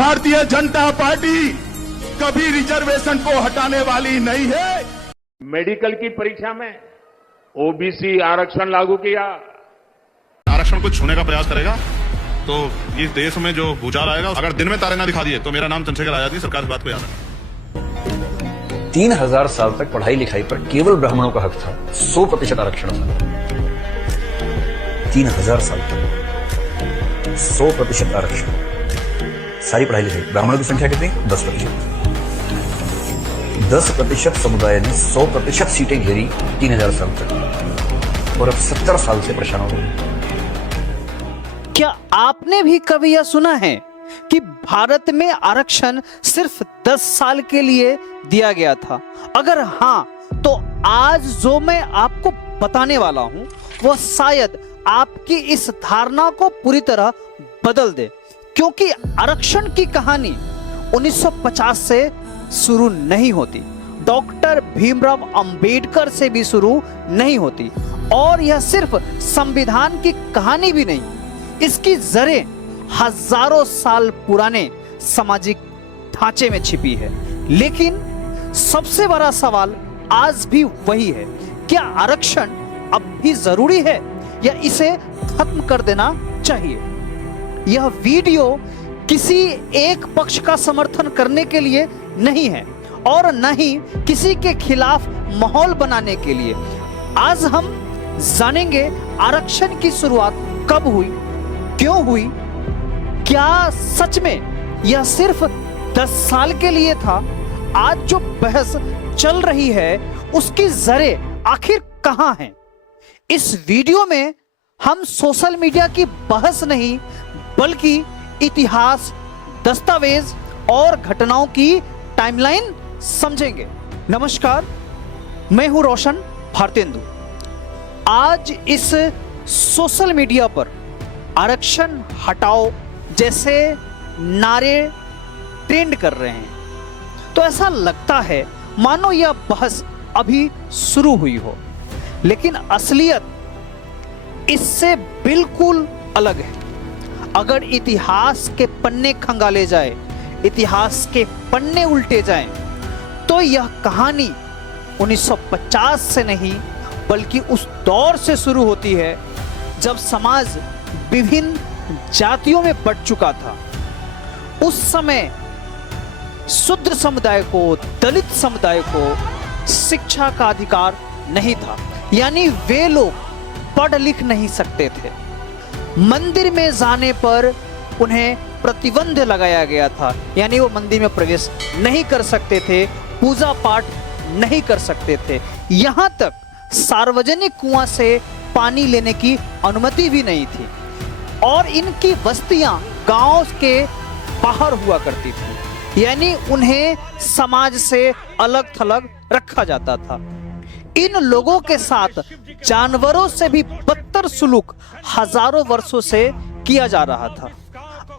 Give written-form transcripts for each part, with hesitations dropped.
Bharatiya Janata party कभी reservation को हटाने वाली नहीं है। मेडिकल की परीक्षा में ओबीसी आरक्षण लागू किया। आरक्षण को छूने का प्रयास करेगा तो इस देश में जो भूचाल आएगा, अगर दिन में तारे ना दिखा दिए तो मेरा नाम चंद्रशेखर आजाद नहीं, सरकार इस बात को याद है। 3000 साल तक पढ़ाई लिखाई पर केवल ब्राह्मणों का हक था, 100% आरक्षण था। 3000 साल तक 100% आरक्षण, सारी पढ़ाई लिखाई। ब्राह्मणों की संख्या कितनी? 10%। 10% समुदाय ने 100% सीटें घेरी 3000 साल तक, और अब 70 साल से परेशान हो गए। क्या आपने भी कभी यह सुना है कि भारत में आरक्षण सिर्फ 10 साल के लिए दिया गया था? अगर हां, तो आज जो मैं आपको बताने वाला हूं वह शायद आपकी इस धारणा को पूरी तरह बदल दे, क्योंकि आरक्षण की कहानी 1950 से शुरू नहीं होती, डॉक्टर भीमराव अंबेडकर से भी शुरू नहीं होती, और यह सिर्फ संविधान की कहानी भी नहीं, इसकी जड़ें हजारों साल पुराने सामाजिक ढांचे में छिपी है। लेकिन सबसे बड़ा सवाल आज भी वही है, क्या आरक्षण अब भी जरूरी है या इसे खत्म कर देना चाहिए? यह वीडियो किसी एक पक्ष का समर्थन करने के लिए नहीं है और न ही किसी के खिलाफ माहौल बनाने के लिए। आज हम जानेंगे आरक्षण की शुरुआत कब हुई, क्यों हुई, क्या सच में यह सिर्फ 10 साल के लिए था, आज जो बहस चल रही है उसकी जड़ें आखिर कहां हैं? इस वीडियो में हम सोशल मीडिया की बहस नहीं बल्कि इतिहास, दस्तावेज और घटनाओं की टाइमलाइन समझेंगे। नमस्कार, मैं हूं रोशन भारतेंदु। आज इस सोशल मीडिया पर आरक्षण हटाओ जैसे नारे ट्रेंड कर रहे हैं, तो ऐसा लगता है मानो यह बहस अभी शुरू हुई हो, लेकिन असलियत इससे बिल्कुल अलग है। अगर इतिहास के पन्ने खंगाले जाए, इतिहास के पन्ने उल्टे जाएं, तो यह कहानी 1950 से नहीं बल्कि उस दौर से शुरू होती है जब समाज विभिन्न जातियों में बंट चुका था। उस समय शूद्र समुदाय को, दलित समुदाय को शिक्षा का अधिकार नहीं था, यानी वे लोग पढ़ लिख नहीं सकते थे। मंदिर में जाने पर उन्हें प्रतिबंध लगाया गया था, यानी वो मंदिर में प्रवेश नहीं कर सकते थे, पूजा पाठ नहीं कर सकते थे, यहां तक सार्वजनिक कुआं से पानी लेने की अनुमति भी नहीं थी, और इनकी बस्तियां गांव के बाहर हुआ करती थी, यानी उन्हें समाज से अलग थलग रखा जाता था। इन लोगों के साथ जानवरों से भी बदतर सुलूक हजारों वर्षों से किया जा रहा था।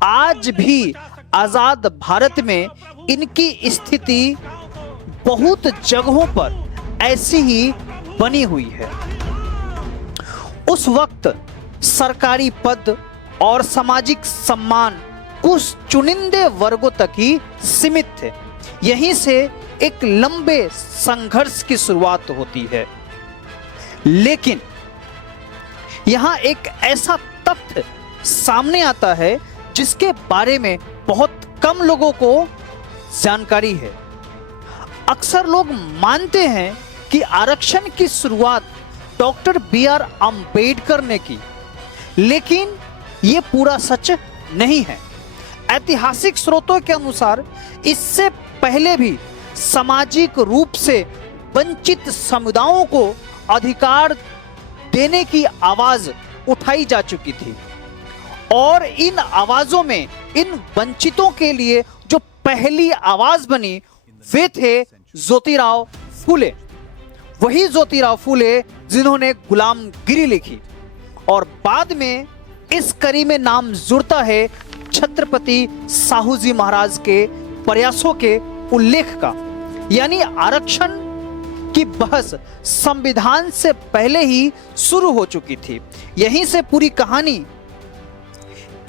आज भी आजाद भारत में इनकी स्थिति बहुत जगहों पर ऐसी ही बनी हुई है। उस वक्त सरकारी पद और सामाजिक सम्मान कुछ चुनिंदे वर्गों तक ही सीमित थे। यहीं से एक लंबे संघर्ष की शुरुआत होती है। लेकिन यहां एक ऐसा तथ्य सामने आता है जिसके बारे में बहुत कम लोगों को जानकारी है। अक्सर लोग मानते हैं कि आरक्षण की शुरुआत डॉक्टर BR अंबेडकर ने की, लेकिन यह पूरा सच नहीं है। ऐतिहासिक स्रोतों के अनुसार इससे पहले भी सामाजिक रूप से वंचित समुदायों को अधिकार देने की आवाज उठाई जा चुकी थी, और इन आवाजों में इन वंचितों के लिए जो पहली आवाज बनी वे थे ज्योतिराव फूले। वही ज्योतिराव फूले जिन्होंने गुलामगिरी लिखी, और बाद में इस कड़ी में नाम जुड़ता है छत्रपति साहू जी महाराज के प्रयासों के उल्लेख का। यानी आरक्षण की बहस संविधान से पहले ही शुरू हो चुकी थी। यहीं से पूरी कहानी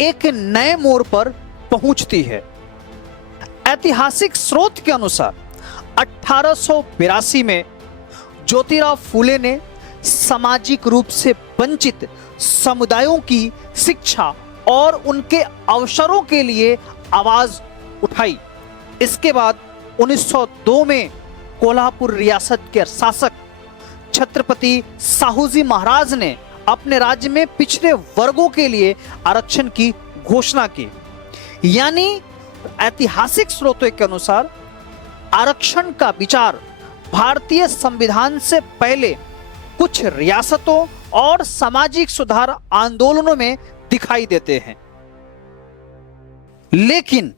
एक नए मोड़ पर पहुंचती है। ऐतिहासिक स्रोत के अनुसार 1882 में ज्योतिराव फूले ने सामाजिक रूप से वंचित समुदायों की शिक्षा और उनके अवसरों के लिए आवाज उठाई। इसके बाद 1902 में कोल्हापुर रियासत के शासक छत्रपति साहूजी महाराज ने अपने राज्य में पिछड़े वर्गों के लिए आरक्षण की घोषणा की। यानी ऐतिहासिक स्रोतों के अनुसार आरक्षण का विचार भारतीय संविधान से पहले कुछ रियासतों और सामाजिक सुधार आंदोलनों में दिखाई देते हैं। लेकिन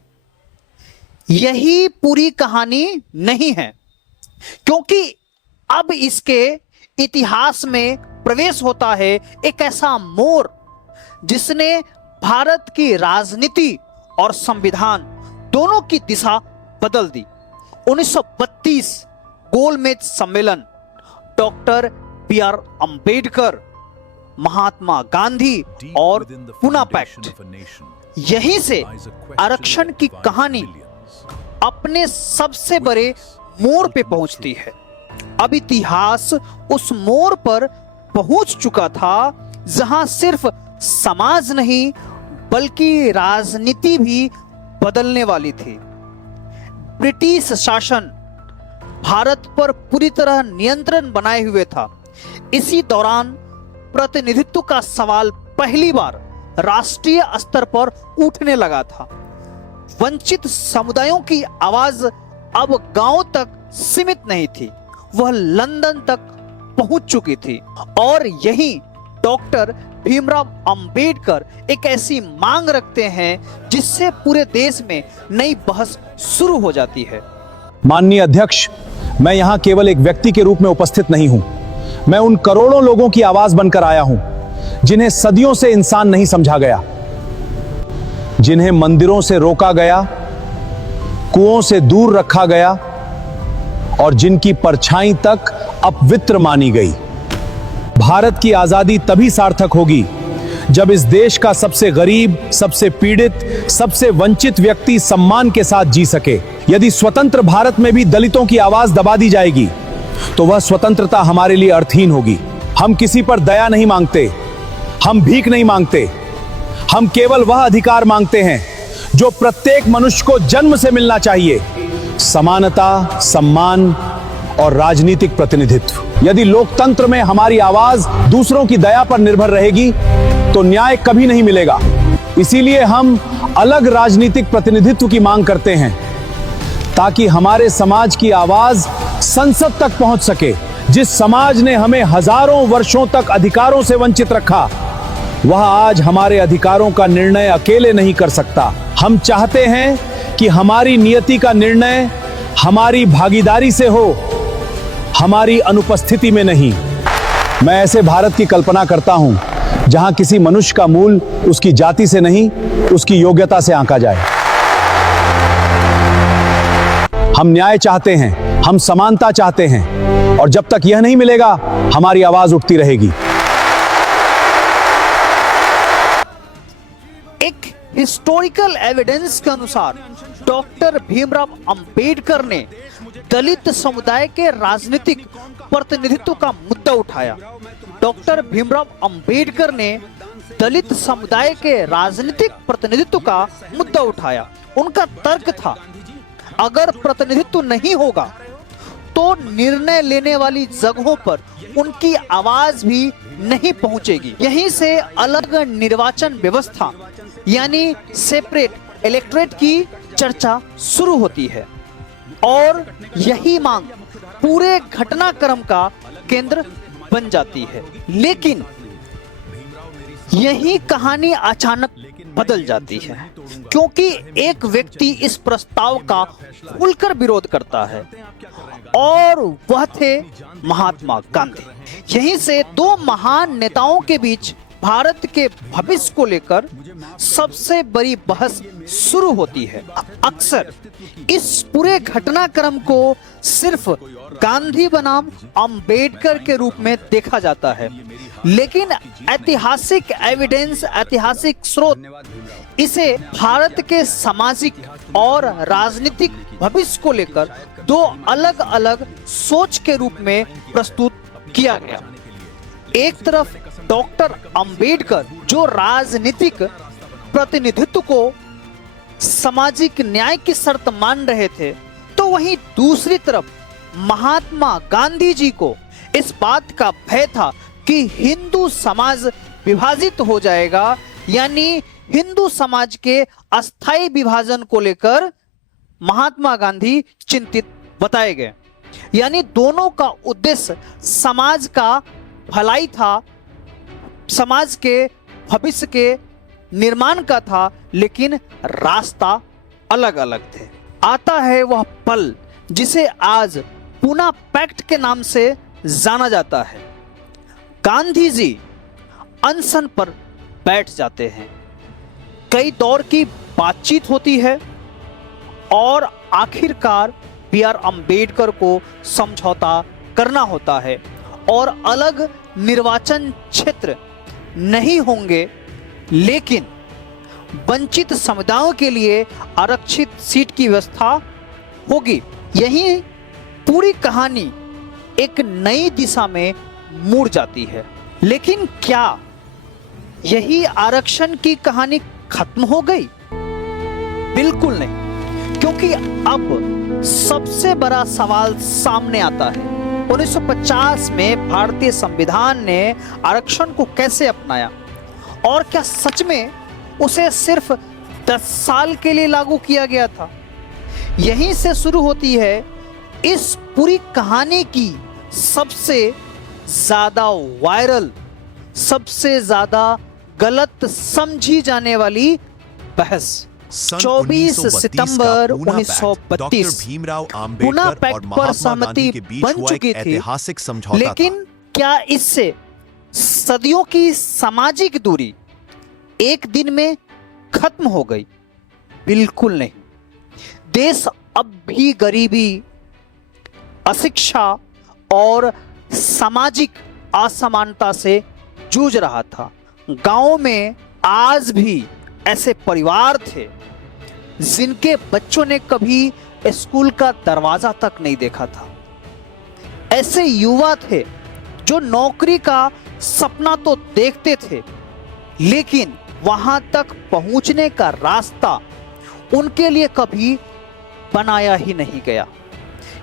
यही पूरी कहानी नहीं है, क्योंकि अब इसके इतिहास में प्रवेश होता है एक ऐसा मोड़ जिसने भारत की राजनीति और संविधान दोनों की दिशा बदल दी। 1932 गोलमेज सम्मेलन, डॉक्टर बी.आर. अंबेडकर, महात्मा गांधी और पूना पैक्ट, यहीं से आरक्षण की कहानी अपने सबसे बड़े मोड़ पे पहुंचती है। अब इतिहास उस मोड़ पर पहुंच चुका था जहां सिर्फ समाज नहीं बल्कि राजनीति भी बदलने वाली थी। ब्रिटिश शासन भारत पर पूरी तरह नियंत्रण बनाए हुए था। इसी दौरान प्रतिनिधित्व का सवाल पहली बार राष्ट्रीय स्तर पर उठने लगा था। वंचित समुदायों की आवाज अब गांव तक सीमित नहीं थी, वह लंदन तक पहुंच चुकी थी। और यही डॉक्टर भीमराव अंबेडकर एक ऐसी मांग रखते हैं जिससे पूरे देश में नई बहस शुरू हो जाती है। माननीय अध्यक्ष, मैं यहां केवल एक व्यक्ति के रूप में उपस्थित नहीं हूं। मैं उन करोड़ों लोगों की आवाज बनकर आया हूं जिन्हें सदियों से इंसान नहीं समझा गया, जिन्हें मंदिरों से रोका गया, कुओं से दूर रखा गया और जिनकी परछाई तक अपवित्र मानी गई। भारत की आजादी तभी सार्थक होगी जब इस देश का सबसे गरीब, सबसे पीड़ित, सबसे वंचित व्यक्ति सम्मान के साथ जी सके। यदि स्वतंत्र भारत में भी दलितों की आवाज दबा दी जाएगी तो वह स्वतंत्रता हमारे लिए अर्थहीन होगी। हम किसी पर दया नहीं मांगते, हम भीख नहीं मांगते, हम केवल वह अधिकार मांगते हैं जो प्रत्येक मनुष्य को जन्म से मिलना चाहिए: समानता, सम्मान और राजनीतिक प्रतिनिधित्व। यदि लोकतंत्र में हमारी आवाज दूसरों की दया पर निर्भर रहेगी तो न्याय कभी नहीं मिलेगा। इसीलिए हम अलग राजनीतिक प्रतिनिधित्व की मांग करते हैं ताकि हमारे समाज की आवाज संसद तक पहुंच सके। जिस समाज ने हमें हजारों वर्षों तक अधिकारों से वंचित रखा, वह आज हमारे अधिकारों का निर्णय अकेले नहीं कर सकता। हम चाहते हैं कि हमारी नियति का निर्णय हमारी भागीदारी से हो, हमारी अनुपस्थिति में नहीं। मैं ऐसे भारत की कल्पना करता हूं जहां किसी मनुष्य का मूल उसकी जाति से नहीं, उसकी योग्यता से आंका जाए। हम न्याय चाहते हैं, हम समानता चाहते हैं और जब तक यह नहीं मिलेगा हमारी आवाज उठती रहेगी। एक हिस्टोरिकल एविडेंस के अनुसार डॉक्टर भीमराव अंबेडकर ने दलित समुदाय के राजनीतिक प्रतिनिधित्व का मुद्दा उठाया। डॉक्टर भीमराव अंबेडकर ने दलित समुदाय के राजनीतिक प्रतिनिधित्व का मुद्दा उठाया। उनका तर्क था, अगर प्रतिनिधित्व नहीं होगा तो निर्णय लेने वाली जगहों पर उनकी आवाज भी नहीं पहुंचेगी। यहीं से अलग निर्वाचन व्यवस्था यानी सेपरेट इलेक्टोरेट की चर्चा शुरू होती है और यही मांग पूरे घटनाक्रम का केंद्र बन जाती है। लेकिन यही कहानी अचानक बदल जाती है क्योंकि एक व्यक्ति इस प्रस्ताव का खुलकर विरोध करता है और वह थे महात्मा गांधी। यहीं से दो महान नेताओं के बीच भारत के भविष्य को लेकर सबसे बड़ी बहस शुरू होती है। अक्सर इस पूरे घटनाक्रम को सिर्फ गांधी बनाम अंबेडकर के रूप में देखा जाता है, लेकिन ऐतिहासिक एविडेंस, ऐतिहासिक स्रोत इसे भारत के सामाजिक और राजनीतिक भविष्य को लेकर दो अलग अलग सोच के रूप में प्रस्तुत किया गया। एक तरफ डॉक्टर अंबेडकर जो राजनीतिक प्रतिनिधित्व को सामाजिक न्याय की शर्त मान रहे थे, तो वहीं दूसरी तरफ महात्मा गांधी जी को इस बात का भय था कि हिंदू समाज विभाजित हो जाएगा, यानी हिंदू समाज के अस्थायी विभाजन को लेकर महात्मा गांधी चिंतित बताए गए। यानी दोनों का उद्देश्य समाज का भलाई था, समाज के भविष्य के निर्माण का था, लेकिन रास्ता अलग अलग थे। आता है वह पल जिसे आज पूना पैक्ट के नाम से जाना जाता है। गांधी जी अनशन पर बैठ जाते हैं, कई दौर की बातचीत होती है और आखिरकार B.R. अंबेडकर को समझौता करना होता है और अलग निर्वाचन क्षेत्र नहीं होंगे, लेकिन वंचित समुदायों के लिए आरक्षित सीट की व्यवस्था होगी। यही पूरी कहानी एक नई दिशा में मुड़ जाती है। लेकिन क्या यही आरक्षण की कहानी खत्म हो गई? बिल्कुल नहीं, क्योंकि अब सबसे बड़ा सवाल सामने आता है। 1950 में भारतीय संविधान ने आरक्षण को कैसे अपनाया और क्या सच में उसे सिर्फ 10 साल के लिए लागू किया गया था? यहीं से शुरू होती है इस पूरी कहानी की सबसे ज्यादा वायरल, सबसे ज्यादा गलत समझी जाने वाली बहस। 24 सितंबर 1932 पूना पैक्ट पर सहमति बन चुकी थी, लेकिन क्या इससे सदियों की सामाजिक दूरी एक दिन में खत्म हो गई? बिल्कुल नहीं। देश अब भी गरीबी, अशिक्षा और सामाजिक असमानता से जूझ रहा था। गांव में आज भी ऐसे परिवार थे जिनके बच्चों ने कभी स्कूल का दरवाजा तक नहीं देखा था। ऐसे युवा थे जो नौकरी का सपना तो देखते थे, लेकिन वहां तक पहुंचने का रास्ता उनके लिए कभी बनाया ही नहीं गया।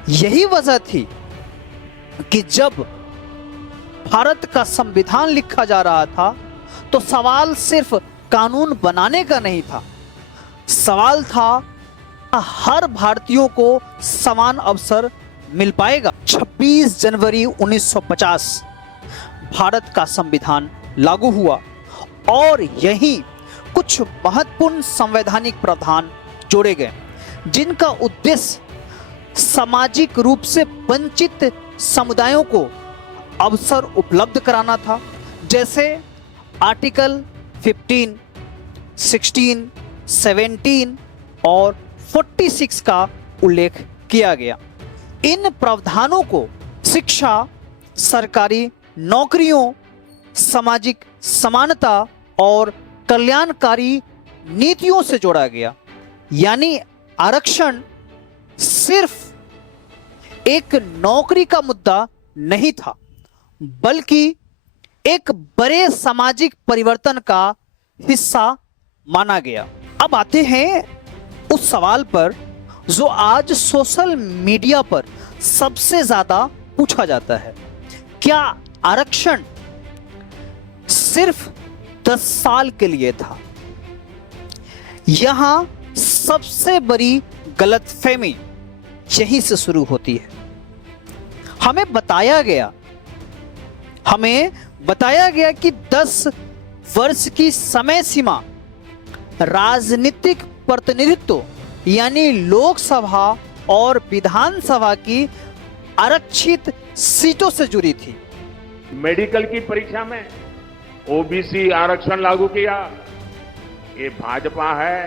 यही वजह थी कि जब भारत का संविधान लिखा जा रहा था, तो सवाल सिर्फ कानून बनाने का नहीं था, सवाल था हर भारतीयों को समान अवसर मिल पाएगा। 26 जनवरी 1950 भारत का संविधान लागू हुआ और यही कुछ महत्वपूर्ण संवैधानिक प्रावधान जोड़े गए, जिनका उद्देश्य सामाजिक रूप से वंचित समुदायों को अवसर उपलब्ध कराना था। जैसे आर्टिकल 15, 16, 17 और 46 का उल्लेख किया गया। इन प्रावधानों को शिक्षा, सरकारी नौकरियों, सामाजिक समानता और कल्याणकारी नीतियों से जोड़ा गया। यानी आरक्षण सिर्फ एक नौकरी का मुद्दा नहीं था, बल्कि एक बड़े सामाजिक परिवर्तन का हिस्सा माना गया। अब आते हैं उस सवाल पर जो आज सोशल मीडिया पर सबसे ज्यादा पूछा जाता है। क्या आरक्षण सिर्फ 10 साल के लिए था? यहां सबसे बड़ी गलतफहमी यहीं से शुरू होती है। हमें बताया गया कि 10 वर्ष की समय सीमा राजनीतिक प्रतिनिधित्व यानी लोकसभा और विधानसभा की आरक्षित सीटों से जुड़ी थी। मेडिकल की परीक्षा में ओबीसी आरक्षण लागू किया, ये भाजपा है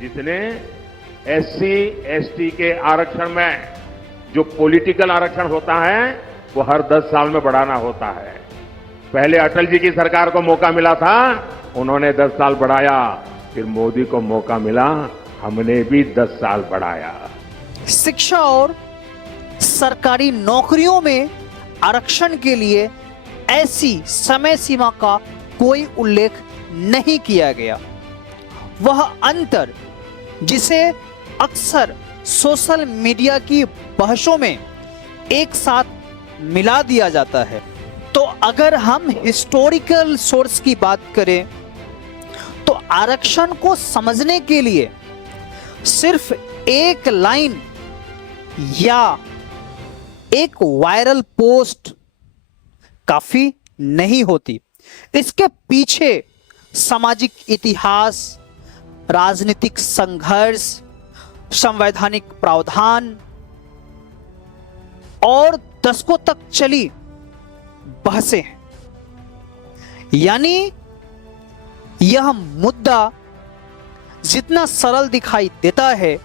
जिसने एससी एसटी के आरक्षण में जो पॉलिटिकल आरक्षण होता है वो हर 10 साल में बढ़ाना होता है। पहले अटल जी की सरकार को मौका मिला था, उन्होंने 10 साल बढ़ाया, फिर मोदी को मौका मिला, हमने भी 10 साल बढ़ाया। शिक्षा और सरकारी नौकरियों में आरक्षण के लिए ऐसी समय सीमा का कोई उल्लेख नहीं किया गया। वह अंतर जिसे अक्सर सोशल मीडिया की बहसों में एक साथ मिला दिया जाता है। तो अगर हम हिस्टोरिकल सोर्स की बात करें तो आरक्षण को समझने के लिए सिर्फ एक लाइन या एक वायरल पोस्ट काफी नहीं होती। इसके पीछे सामाजिक इतिहास, राजनीतिक संघर्ष, संवैधानिक प्रावधान और दशकों तक चली बहसें हैं। यानी यह मुद्दा जितना सरल दिखाई देता है,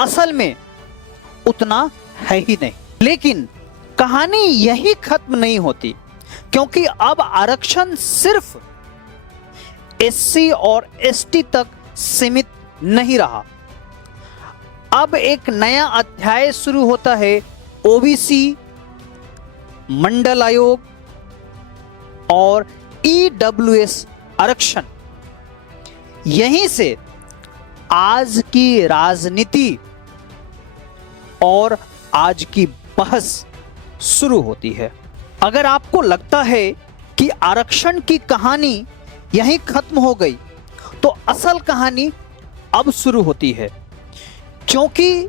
असल में उतना है ही नहीं। लेकिन कहानी यही खत्म नहीं होती, क्योंकि अब आरक्षण सिर्फ एससी और एसटी तक सीमित नहीं रहा। अब एक नया अध्याय शुरू होता है ओबीसी, मंडल आयोग और ईडब्ल्यूएस आरक्षण। यहीं से आज की राजनीति और आज की बहस शुरू होती है। अगर आपको लगता है कि आरक्षण की कहानी यहीं खत्म हो गई, तो असल कहानी अब शुरू होती है, क्योंकि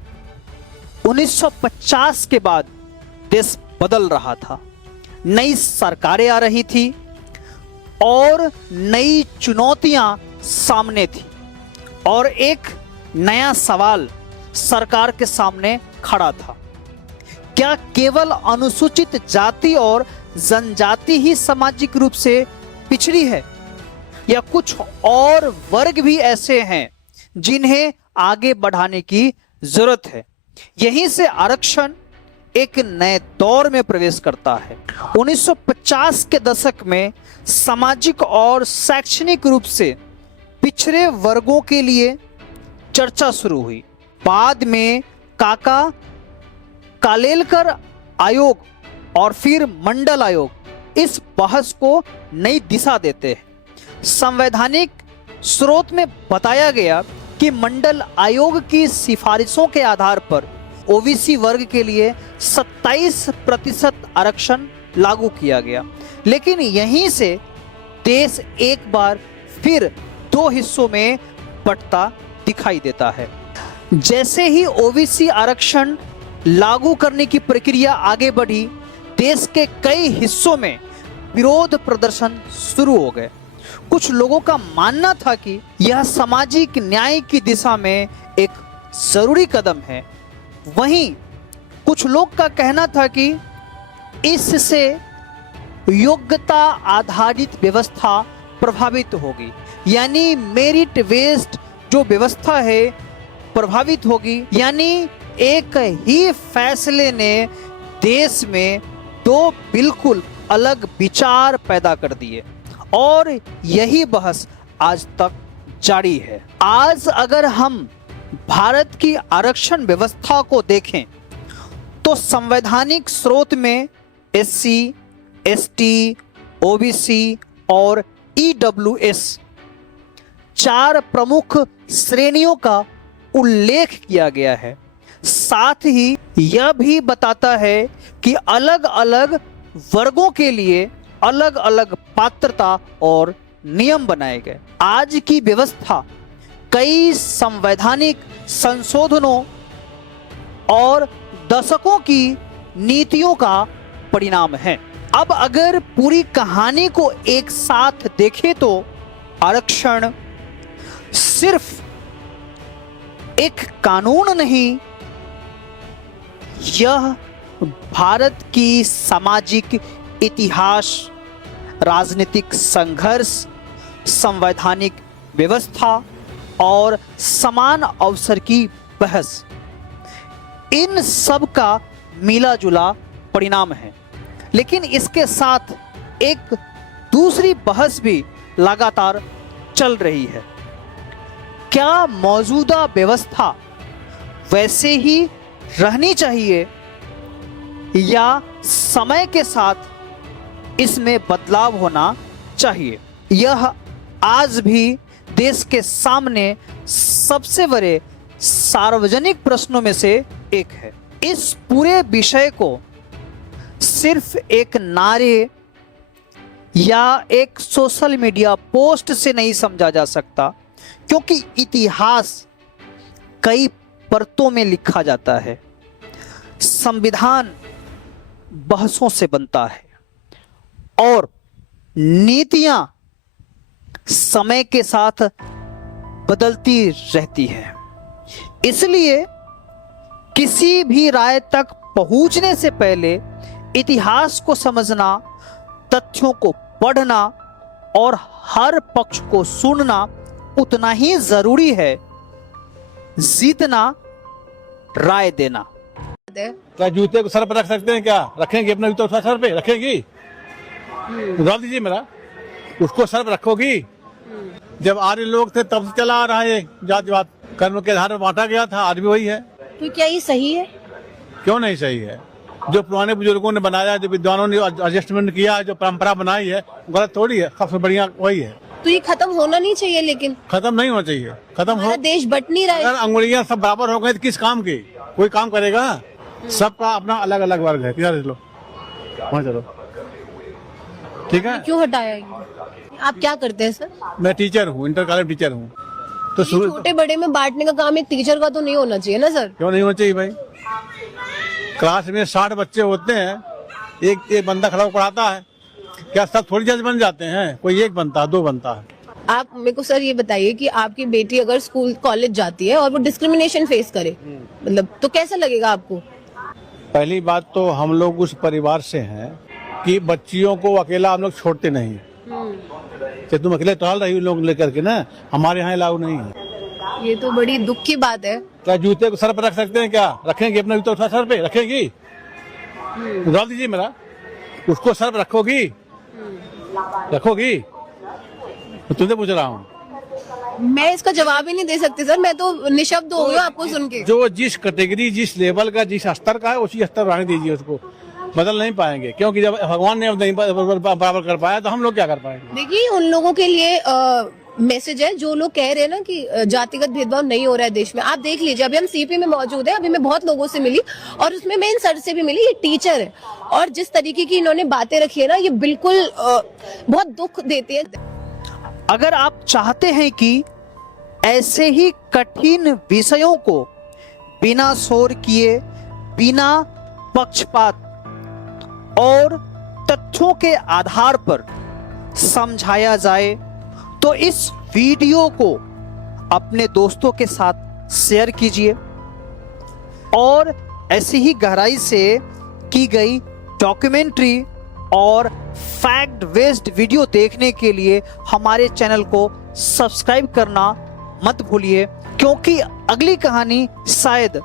1950 के बाद देश बदल रहा था, नई सरकारें आ रही थी और नई चुनौतियां सामने थी, और एक नया सवाल सरकार के सामने खड़ा था। क्या केवल अनुसूचित जाति और जनजाति ही सामाजिक रूप से पिछड़ी है, या कुछ और वर्ग भी ऐसे हैं जिन्हें आगे बढ़ाने की जरूरत है? यहीं से आरक्षण एक नए दौर में प्रवेश करता है। 1950 के दशक में सामाजिक और शैक्षणिक रूप से पिछड़े वर्गों के लिए चर्चा शुरू हुई। बाद में काका कालेलकर आयोग और फिर मंडल आयोग इस बहस को नई दिशा देते हैं। संवैधानिक स्रोत में बताया गया कि मंडल आयोग की सिफारिशों के आधार पर ओबीसी वर्ग के लिए 27% आरक्षण लागू किया गया। लेकिन यहीं से देश एक बार फिर दो हिस्सों में बंटता दिखाई देता है। जैसे ही ओबीसी आरक्षण लागू करने की प्रक्रिया आगे बढ़ी, देश के कई हिस्सों में विरोध प्रदर्शन शुरू हो गए। कुछ लोगों का मानना था कि यह सामाजिक न्याय की दिशा में एक जरूरी कदम है। वहीं कुछ लोग का कहना था कि इससे योग्यता आधारित व्यवस्था प्रभावित होगी, यानी मेरिट बेस्ड जो व्यवस्था है प्रभावित होगी। यानी एक ही फैसले ने देश में दो बिल्कुल अलग विचार पैदा कर दिए, और यही बहस आज तक जारी है। आज अगर हम भारत की आरक्षण व्यवस्था को देखें तो संवैधानिक स्रोत में एससी, एसटी, ओबीसी और ईडब्ल्यूएस 4 प्रमुख श्रेणियों का उल्लेख किया गया है। साथ ही यह भी बताता है कि अलग अलग वर्गों के लिए अलग अलग पात्रता और नियम बनाए गए। आज की व्यवस्था कई संवैधानिक संशोधनों और दशकों की नीतियों का परिणाम है। अब अगर पूरी कहानी को एक साथ देखें तो आरक्षण सिर्फ एक कानून नहीं, यह भारत की सामाजिक इतिहास, राजनीतिक संघर्ष, संवैधानिक व्यवस्था और समान अवसर की बहस, इन सब का मिला जुला परिणाम है। लेकिन इसके साथ एक दूसरी बहस भी लगातार चल रही है। क्या मौजूदा व्यवस्था वैसे ही रहनी चाहिए या समय के साथ इसमें बदलाव होना चाहिए? यह आज भी देश के सामने सबसे बड़े सार्वजनिक प्रश्नों में से एक है। इस पूरे विषय को सिर्फ एक नारे या एक सोशल मीडिया पोस्ट से नहीं समझा जा सकता, क्योंकि इतिहास कई परतों में लिखा जाता है। संविधान बहसों से बनता है और नीतियां समय के साथ बदलती रहती है। इसलिए किसी भी राय तक पहुंचने से पहले इतिहास को समझना, तथ्यों को पढ़ना और हर पक्ष को सुनना उतना ही जरूरी है जितना राय देना। क्या जूते को सर पर रख सकते हैं? क्या रखेंगे? अपना जूता सर पे रखेंगी? उतार दीजिए मेरा, उसको सर पर रखोगी? जब आर्य लोग थे तब से चला आ रहा है, जातिवाद कर्म के आधार पर बांटा गया था, आज भी वही है। तो क्या ये सही है? क्यों नहीं सही है? जो पुराने बुजुर्गों ने बनाया, जो विद्वानों ने एडजस्टमेंट किया, जो परंपरा बनाई है, गलत थोड़ी है, सबसे बढ़िया वही है। तो ये खत्म होना नहीं चाहिए, लेकिन खत्म नहीं होना चाहिए। खत्म हो, देश बट नहीं रहा है। अगर अंगुलियां सब बराबर हो गए तो किस काम की? कोई काम करेगा? सबका अपना अलग अलग वर्ग है। किधर चलो, वहाँ चलो, ठीक है। क्यों हटाया ये? आप क्या करते हैं सर? मैं टीचर हूँ, इंटर कॉलेज टीचर हूँ। तो छोटे बड़े में बांटने का काम एक टीचर का तो नहीं होना चाहिए ना सर? क्यों नहीं होना चाहिए भाई? क्लास में 60 बच्चे होते हैं, एक बंदा खड़ा होकर पढ़ाता है, क्या सब थोड़ी जज बन जाते हैं? कोई एक बनता है, दो बनता है। आप मेरे को सर ये बताइए कि आपकी बेटी अगर स्कूल कॉलेज जाती है और वो डिस्क्रिमिनेशन फेस करे, मतलब तो कैसा लगेगा आपको? पहली बात तो हम लोग उस परिवार से हैं कि बच्चियों को अकेला हम लोग छोड़ते नहीं। कि तुम अकेले टहल रही हो लोग लेकर के ना, हमारे यहाँ अलाउ नहीं है। ये तो बड़ी दुख की बात है। क्या जूते को सर पर रख सकते हैं? क्या रखेंगे? अपना जूता सर पे रखेंगी? उतार दीजिए मेरा, उसको सर पर रखोगी? रखोगी? तो तुमसे पूछ रहा हूँ। मैं इसका जवाब ही नहीं दे सकती सर, मैं तो निशब्द हो गई आपको सुन के। जो जिस कैटेगरी, जिस लेवल का, जिस स्तर का है, उसी स्तर रहने दीजिए उसको। बदल नहीं पाएंगे, क्योंकि जब भगवान ने नहीं बराबर कर पाया तो हम लोग क्या कर पाएंगे? देखिए, उन लोगों के लिए मैसेज है जो लोग कह रहे हैं ना कि जातिगत भेदभाव नहीं हो रहा है देश में। आप देख लीजिए, अभी हम सीपी में मौजूद है, अभी मैं बहुत लोगों से मिली और उसमें मैं इन सर से भी मिली, ये टीचर है, और जिस तरीके की इन्होंने बातें रखी है ना, ये बिल्कुल बहुत दुख देती है। अगर आप चाहते हैं कि ऐसे ही कठिन विषयों को बिना शोर किए, बिना पक्षपात और तथ्यों के आधार पर समझाया जाए, तो इस वीडियो को अपने दोस्तों के साथ शेयर कीजिए और ऐसी ही गहराई से की गई डॉक्यूमेंट्री और फैक्ट बेस्ड वीडियो देखने के लिए हमारे चैनल को सब्सक्राइब करना मत भूलिए, क्योंकि अगली कहानी शायद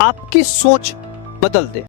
आपकी सोच बदल दे।